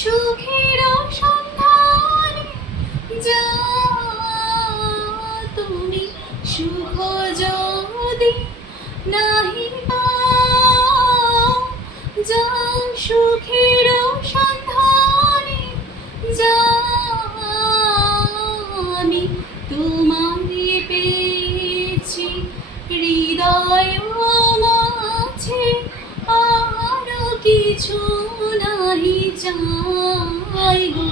সুখের সন্ধানে যা তুমি সুখ যদি নাহি পাও, যা সুখের সন্ধানে যা আমি তোমারে পেয়েছি হৃদয় মাঝে, আরো কিছু নাহি চাই গো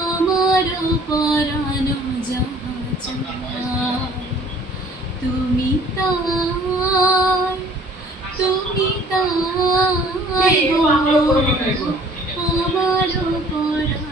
আমার পরাণ যাহা চায়। তুমি তাই, তুমি তাই গো আমার পরাণ।